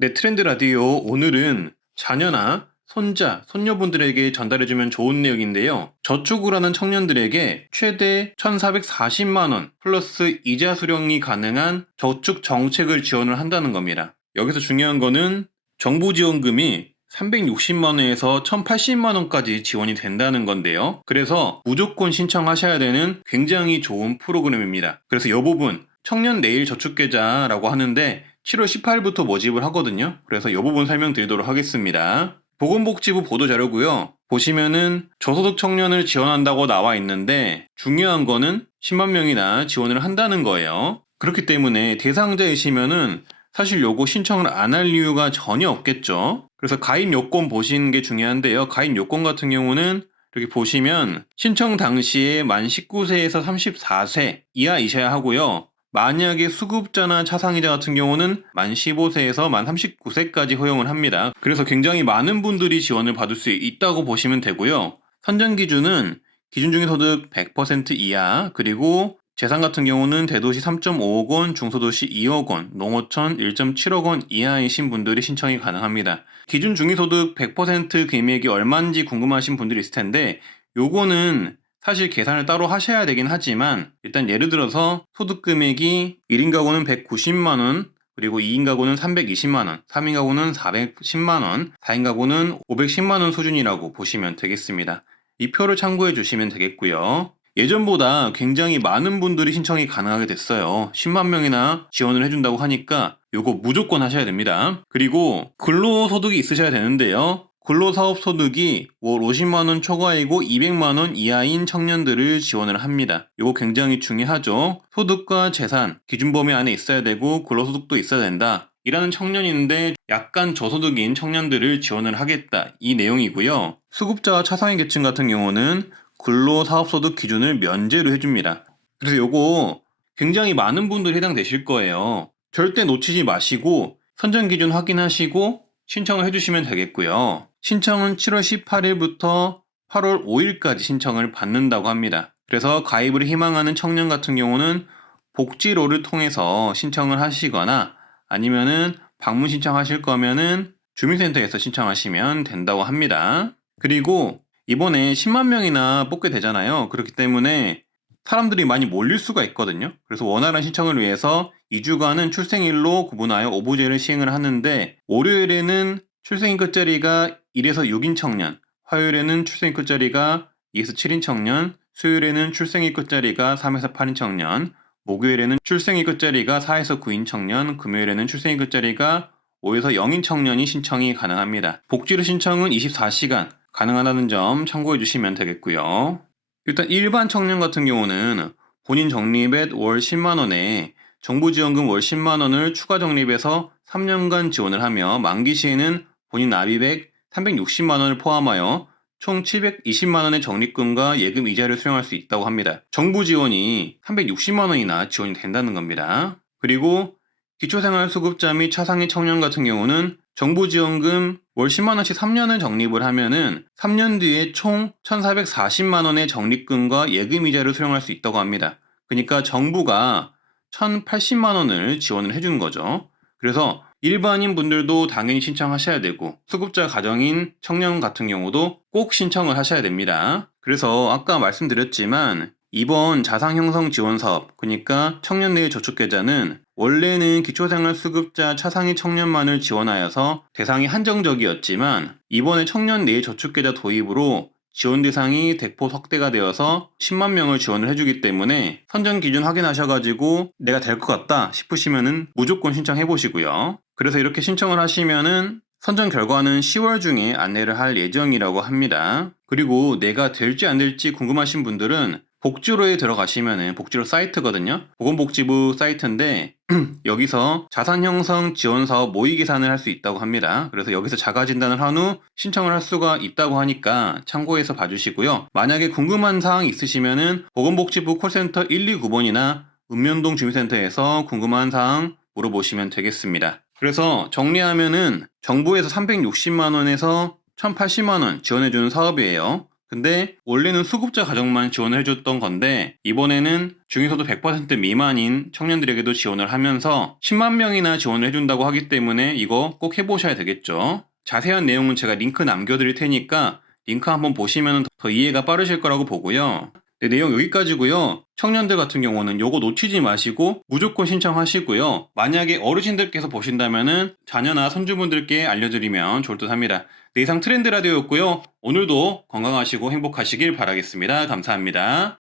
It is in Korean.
네, 트렌드 라디오 오늘은 자녀나 손자, 손녀분들에게 전달해주면 좋은 내용인데요. 저축을 하는 청년들에게 최대 1,440만 원 플러스 이자 수령이 가능한 저축 정책을 지원을 한다는 겁니다. 여기서 중요한 거는 정부 지원금이 360만 원에서 1,080만 원까지 지원이 된다는 건데요. 그래서 무조건 신청하셔야 되는 굉장히 좋은 프로그램입니다. 그래서 이 부분 청년 내일 저축계좌라고 하는데 7월 18일부터 모집을 하거든요. 그래서 이 부분 설명드리도록 하겠습니다. 보건복지부 보도자료고요. 보시면은 저소득 청년을 지원한다고 나와 있는데 중요한 거는 10만 명이나 지원을 한다는 거예요. 그렇기 때문에 대상자이시면은 사실 요거 신청을 안 할 이유가 전혀 없겠죠. 그래서 가입 요건 보시는 게 중요한데요. 가입 요건 같은 경우는 이렇게 보시면 신청 당시에 만 19세에서 34세 이하이셔야 하고요. 만약에 수급자나 차상위자 같은 경우는 만 15세에서 만 39세까지 허용을 합니다. 그래서 굉장히 많은 분들이 지원을 받을 수 있다고 보시면 되고요. 선정 기준은 기준중개소득 100% 이하, 그리고 재산 같은 경우는 대도시 3.5억 원, 중소도시 2억 원, 농어촌 1.7억 원 이하이신 분들이 신청이 가능합니다. 기준 중위소득 100% 금액이 얼마인지 궁금하신 분들이 있을 텐데 요거는 사실 계산을 따로 하셔야 되긴 하지만 일단 예를 들어서 소득 금액이 1인 가구는 190만 원, 그리고 2인 가구는 320만 원, 3인 가구는 410만 원, 4인 가구는 510만 원 수준이라고 보시면 되겠습니다. 이 표를 참고해 주시면 되겠고요. 예전보다 굉장히 많은 분들이 신청이 가능하게 됐어요. 10만 명이나 지원을 해준다고 하니까 요거 무조건 하셔야 됩니다. 그리고 근로소득이 있으셔야 되는데요. 근로사업소득이 월 50만원 초과이고 200만원 이하인 청년들을 지원을 합니다. 이거 굉장히 중요하죠. 소득과 재산, 기준 범위 안에 있어야 되고 근로소득도 있어야 된다. 일하는 청년인데 약간 저소득인 청년들을 지원을 하겠다. 이 내용이고요. 수급자와 차상위 계층 같은 경우는 근로사업소득 기준을 면제로 해줍니다. 그래서 요거 굉장히 많은 분들이 해당되실 거예요. 절대 놓치지 마시고 선정 기준 확인하시고 신청을 해주시면 되겠고요. 신청은 7월 18일부터 8월 5일까지 신청을 받는다고 합니다. 그래서 가입을 희망하는 청년 같은 경우는 복지로를 통해서 신청을 하시거나 아니면은 방문 신청하실 거면은 주민센터에서 신청하시면 된다고 합니다. 그리고 이번에 10만 명이나 뽑게 되잖아요. 그렇기 때문에 사람들이 많이 몰릴 수가 있거든요. 그래서 원활한 신청을 위해서 2주간은 출생일로 구분하여 오부제를 시행을 하는데 월요일에는 출생일 끝자리가 1에서 6인 청년, 화요일에는 출생일 끝자리가 2에서 7인 청년, 수요일에는 출생일 끝자리가 3에서 8인 청년, 목요일에는 출생일 끝자리가 4에서 9인 청년, 금요일에는 출생일 끝자리가 5에서 0인 청년이 신청이 가능합니다. 복지로 신청은 24시간 가능하다는 점 참고해 주시면 되겠고요. 일단 일반 청년 같은 경우는 본인 적립액 월 10만 원에 정부 지원금 월 10만 원을 추가 적립해서 3년간 지원을 하며 만기 시에는 본인 납입액 360만 원을 포함하여 총 720만 원의 적립금과 예금 이자를 수령할 수 있다고 합니다. 정부 지원이 360만 원이나 지원이 된다는 겁니다. 그리고 기초생활수급자 및 차상위 청년 같은 경우는 정부 지원금 월 10만 원씩 3년을 적립을 하면은 3년 뒤에 총 1,440만 원의 적립금과 예금 이자를 수령할 수 있다고 합니다. 그러니까 정부가 1,080만 원을 지원을 해준 거죠. 그래서 일반인 분들도 당연히 신청하셔야 되고 수급자 가정인 청년 같은 경우도 꼭 신청을 하셔야 됩니다. 그래서 아까 말씀드렸지만 이번 자산형성 지원 사업, 그러니까 청년 내일 저축계좌는 원래는 기초생활수급자 차상위 청년만을 지원하여서 대상이 한정적이었지만 이번에 청년 내일 저축계좌 도입으로 지원 대상이 대폭 확대가 되어서 10만 명을 지원을 해주기 때문에 선정 기준 확인하셔가지고 내가 될 것 같다 싶으시면은 무조건 신청해 보시고요. 그래서 이렇게 신청을 하시면은 선정 결과는 10월 중에 안내를 할 예정이라고 합니다. 그리고 내가 될지 안 될지 궁금하신 분들은 복지로에 들어가시면은 복지로 사이트거든요. 보건복지부 사이트인데 여기서 자산형성 지원사업 모의 계산을 할 수 있다고 합니다. 그래서 여기서 자가진단을 한 후 신청을 할 수가 있다고 하니까 참고해서 봐주시고요. 만약에 궁금한 사항이 있으시면은 보건복지부 콜센터 129번이나 읍면동 주민센터에서 궁금한 사항 물어보시면 되겠습니다. 그래서 정리하면은 정부에서 360만 원에서 1,080만 원 지원해주는 사업이에요. 근데 원래는 수급자 가정만 지원을 해줬던 건데 이번에는 중위소득 100% 미만인 청년들에게도 지원을 하면서 10만 명이나 지원을 해준다고 하기 때문에 이거 꼭 해보셔야 되겠죠. 자세한 내용은 제가 링크 남겨드릴 테니까 링크 한번 보시면 더 이해가 빠르실 거라고 보고요. 네, 내용 여기까지고요. 청년들 같은 경우는 요거 놓치지 마시고 무조건 신청하시고요. 만약에 어르신들께서 보신다면은 자녀나 손주분들께 알려드리면 좋을 듯 합니다. 네, 이상 트렌드 라디오였고요. 오늘도 건강하시고 행복하시길 바라겠습니다. 감사합니다.